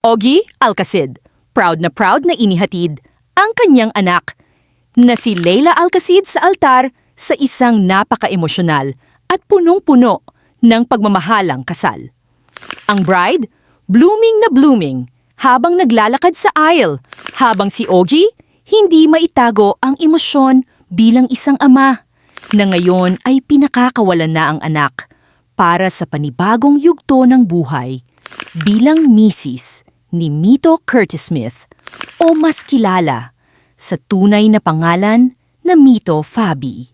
Ogie Alcacid, proud na inihatid ang kanyang anak na si Leila Alcacid sa altar sa isang napaka-emosyonal at punong-puno ng pagmamahalang kasal. Ang bride, blooming na blooming habang naglalakad sa aisle, habang si Ogie hindi maitago ang emosyon bilang isang ama na ngayon ay pinakakawalan na ang anak para sa panibagong yugto ng buhay bilang misis ni Mito Curtis Smith o mas kilala sa tunay na pangalan na Mito Fabi.